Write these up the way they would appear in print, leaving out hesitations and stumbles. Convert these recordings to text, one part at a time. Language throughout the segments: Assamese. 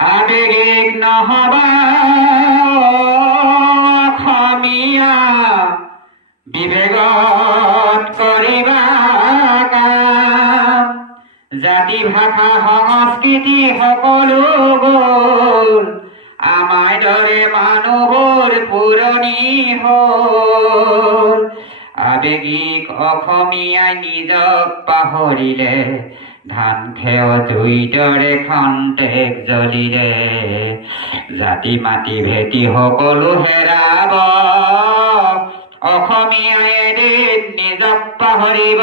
আবেগিক নহবা অসমীয়া বিবেগত কৰিবা কাম জাতি ভাষা সংস্কৃতি সকলোবোৰ আমাৰ দৰে মানুহৰ পুৰণি হ'ল আবেগিক অসমীয়াই নিজক পাহৰিলে ধান খেয় জুইৰ দৰে খন্তেক জ্বলিলে জাতি মাটি ভেটি সকলো হেৰাব অসমীয়াই এদিন নিজক পাহৰিব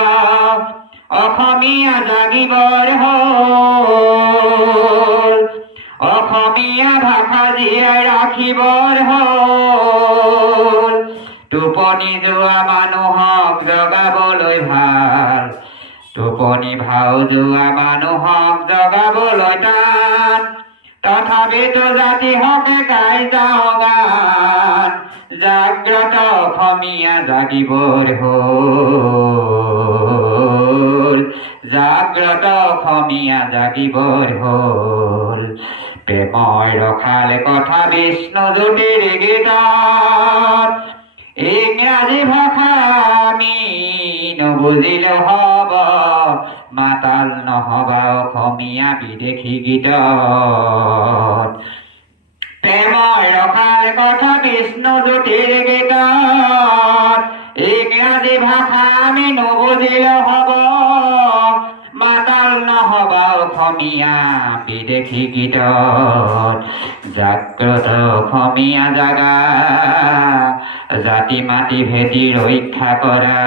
অসমীয়া জাগিবৰ হ'ল অসমীয়া ভাষা জীয়াই ৰাখিবৰ হ'ল টোপনি যোৱা মানুহক জগাবলৈ ভাল টোপনি ভাও যোৱা মানুহক জগাবলৈ টান তথাপিতো জাতিহকে গাই যাওঁ গান জাগ্ৰত অসমীয়া জাগিবৰ হ'ল জাগ্ৰত অসমীয়া জাগিবৰ হ'ল প্ৰেমৰ ৰখালে কথা বিষ্ণুজ্যোতিৰ গীতত ইংৰাজী ভাষা আমি নুবুজিলেও হব মাতাল নহবা অসমীয়া বিদেশী গীতত প্ৰেমৰ ৰখালে কথা বিষ্ণুজ্যোতিৰ গীতত ইংৰাজী ভাষা আমি নুবুজিলেও হব মাতাল নহবা অসমীয়া বিদেশী গীতত জাগ্ৰত অসমীয়া জাগা জাতি মাটি ভেটি ৰক্ষা কৰা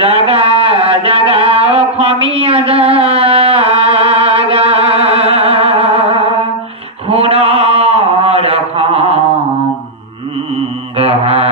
জাগা জাগা অসমীয়া জাগা সোণৰ অসম গঢ়া